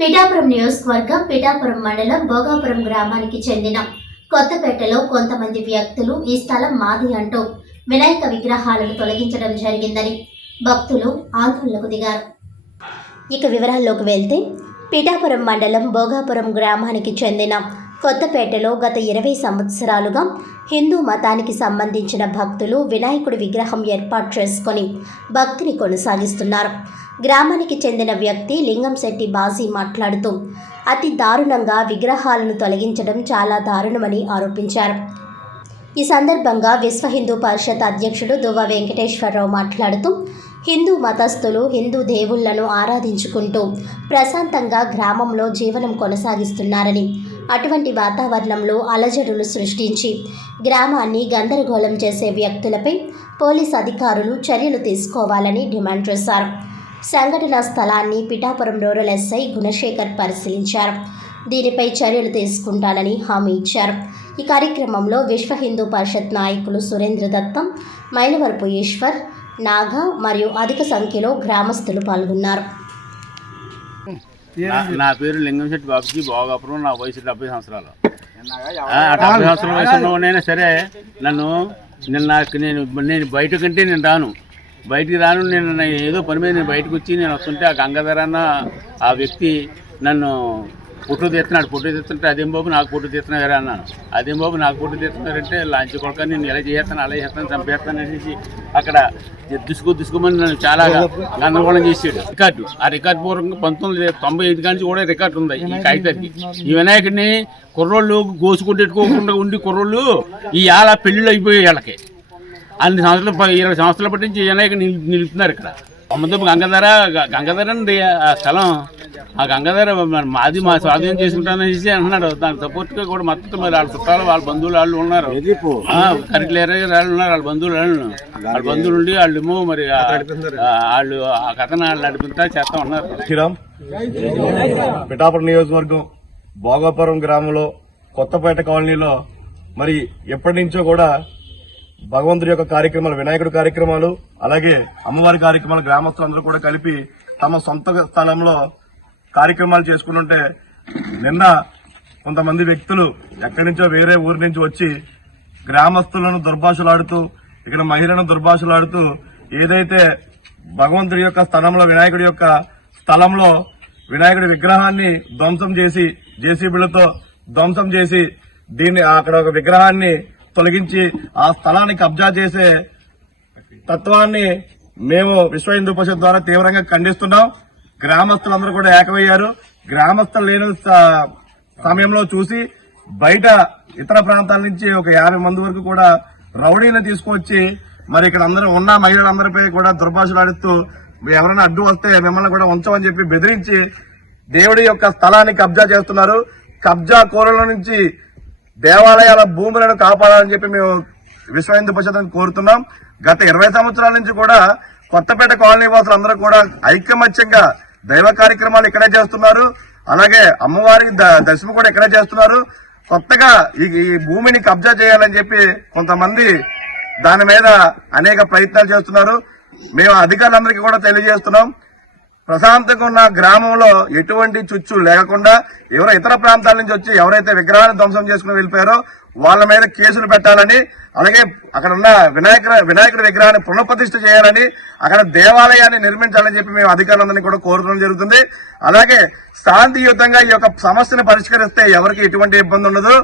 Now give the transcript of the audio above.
పిఠాపురం నియోజకవర్గం పిఠాపురం మండలం భోగాపురం గ్రామానికి చెందిన కొత్తపేటలో కొంతమంది వ్యక్తులు ఈ స్థలం మాది అంటూ వినాయక విగ్రహాలను తొలగించడం జరిగిందని భక్తులు ఆందోళనకు దిగారు. ఇక వివరాల్లోకి వెళ్తే పిఠాపురం మండలం భోగాపురం గ్రామానికి చెందిన కొత్తపేటలో గత 20 సంవత్సరాలుగా హిందూ మతానికి సంబంధించిన భక్తులు వినాయకుడి విగ్రహం ఏర్పాటు చేసుకొని భక్తిని కొనసాగిస్తున్నారు. గ్రామానికి చెందిన వ్యక్తి లింగంశెట్టి బాజీ మాట్లాడుతూ అతి దారుణంగా విగ్రహాలను తొలగించడం చాలా దారుణమని ఆరోపించారు. ఈ సందర్భంగా విశ్వ హిందూ పరిషత్ అధ్యక్షుడు దువ్వ వెంకటేశ్వరరావు మాట్లాడుతూ హిందూ మతస్థులు హిందూ దేవుళ్లను ఆరాధించుకుంటూ ప్రశాంతంగా గ్రామంలో జీవనం కొనసాగిస్తున్నారని, అటువంటి వాతావరణంలో అలజడులు సృష్టించి గ్రామాన్ని గందరగోళం చేసే వ్యక్తులపై పోలీస్ అధికారులు చర్యలు తీసుకోవాలని డిమాండ్ చేశారు. సంఘటనా స్థలాన్ని పిఠాపురం రూరల్ ఎస్ఐ గుణశేఖర్ పరిశీలించారు. దీనిపై చర్యలు తీసుకుంటానని హామీ ఇచ్చారు. ఈ కార్యక్రమంలో విశ్వ హిందూ పరిషత్ నాయకులు సురేంద్ర దత్తం, మైలవరపు ఈశ్వర్, నాగా మరియు అధిక సంఖ్యలో గ్రామస్తులు పాల్గొన్నారు. నా పేరు లింగంశెట్టి బాబుజీ, భోగాపురం. నా వయసు 70 సంవత్సరాలు. 70 సంవత్సరాల వయసులోనైనా సరే నేను బయట కంటే నేను రాను, బయటికి రాను. నేను ఏదో పని మీద నేను బయటకు వచ్చి నేను వస్తుంటే ఆ గంగాధర అన్న ఆ వ్యక్తి నన్ను ఫోటో తీస్తుంటే అదేం బాబు నాకు ఫోటో తీస్తున్నారా అన్నాను. అదేం బాబు నాకు ఫోటో తీస్తున్నారంటే లంచ్ కొడుక నేను ఎలా చేస్తాను అలా చేస్తాను చంపేస్తాను అనేసి అక్కడ దుసుకోమని నన్ను చాలా గందరగోళం చేసాడు. ఆ రికార్డు పూర్వకంగా 1995 నుంచి కూడా రికార్డు ఉంది ఈ కాగితానికి. ఈ వినాయకుడిని కుర్రోళ్ళు గోసుకుంటెట్టుకోకుండా ఉండి కుర్రోళ్ళు ఈ ఆల పెళ్ళిళ్ళు అయిపోయాయి. వాళ్ళకి అన్ని సంవత్సరాలు 20 సంవత్సరాల పట్టి నుంచి వినాయకుడు నిలుపుతున్నారు ఇక్కడ. అమ్మదప్పు గంగాధర అండి ఆ స్థలం. ఆ గంగాధర మాది మా స్వాధీనం చేసుకుంటానని అంటున్నాడు. దానికి సపోర్ట్గా కూడా మొత్తం మరి వాళ్ళ చుట్టాలు వాళ్ళ బంధువులు వాళ్ళు ఉన్నారు, కరిక్లేరు వాళ్ళు ఉన్నారు, వాళ్ళ బంధువులు ఉండి వాళ్ళేమో మరి వాళ్ళు ఆ కథను వాళ్ళు నడిపిస్తా చేస్తా ఉన్నారు. పిఠాపురం నియోజకవర్గం భోగాపురం గ్రామంలో కొత్తపేట కాలనీలో మరి ఎప్పటి నుంచో కూడా భగవంతుడి యొక్క కార్యక్రమాలు, వినాయకుడి కార్యక్రమాలు, అలాగే అమ్మవారి కార్యక్రమాలు గ్రామస్తులందరూ కూడా కలిపి తమ సొంత స్థలంలో కార్యక్రమాలు చేసుకుంటుంటే నిన్న కొంతమంది వ్యక్తులు ఎక్కడి నుంచో వేరే ఊరి నుంచి వచ్చి గ్రామస్తులను దుర్భాషలాడుతూ, ఇక్కడ మహిళలను దుర్భాషలాడుతూ ఏదైతే భగవంతుడి యొక్క స్థలంలో వినాయకుడి యొక్క స్థలంలో వినాయకుడి విగ్రహాన్ని ధ్వంసం చేసి జేసీబీలతో ధ్వంసం చేసి దీన్ని అక్కడ ఒక విగ్రహాన్ని తొలగించి ఆ స్థలాన్ని కబ్జా చేసే తత్వాన్ని మేము విశ్వ హిందూ పరిషత్ ద్వారా తీవ్రంగా ఖండిస్తున్నాం. గ్రామస్తులందరూ కూడా ఏకమయ్యారు. గ్రామస్తులు లేని సమయంలో చూసి బయట ఇతర ప్రాంతాల నుంచి ఒక 50 మంది వరకు కూడా రౌడీని తీసుకొచ్చి మరి ఇక్కడ అందరూ ఉన్న మహిళలందరిపై కూడా దుర్భాషలాడుతూ ఎవరైనా అడ్డు వస్తే మిమ్మల్ని కూడా ఉంచమని చెప్పి బెదిరించి దేవుడి యొక్క స్థలాన్ని కబ్జా చేస్తున్నారు. కబ్జా కోరల నుంచి దేవాలయాల భూములను కాపాడాలని చెప్పి మేము విశ్వ హిందూ పరిషత్ కోరుతున్నాం. గత 20 సంవత్సరాల నుంచి కూడా కొత్తపేట కాలనీ వాసులు అందరూ కూడా ఐకమత్యంగా దైవ కార్యక్రమాలు ఇక్కడే చేస్తున్నారు. అలాగే అమ్మవారికి దర్శనం కూడా ఇక్కడే చేస్తున్నారు. కొత్తగా ఈ భూమిని కబ్జా చేయాలని చెప్పి కొంతమంది దాని మీద అనేక ప్రయత్నాలు చేస్తున్నారు. మేము అధికారులందరికీ కూడా తెలియజేస్తున్నాం, ప్రశాంతంగా ఉన్న గ్రామంలో ఎటువంటి చుచ్చు లేకుండా ఇతర ప్రాంతాల నుంచి వచ్చి ఎవరైతే విగ్రహాన్ని ధ్వంసం చేసుకుని వెళ్ళిపోయారో వాళ్ళ మీద కేసులు పెట్టాలని, అలాగే అక్కడ ఉన్న వినాయకుడి విగ్రహాన్ని పునఃప్రతిష్ఠ చేయాలని, అక్కడ దేవాలయాన్ని నిర్మించాలని చెప్పి మేము అధికారులందరినీ కూడా కోరడం జరుగుతుంది. అలాగే శాంతియుతంగా ఈ యొక్క సమస్యను పరిష్కరిస్తే ఎవరికి ఎటువంటి ఇబ్బంది ఉండదు.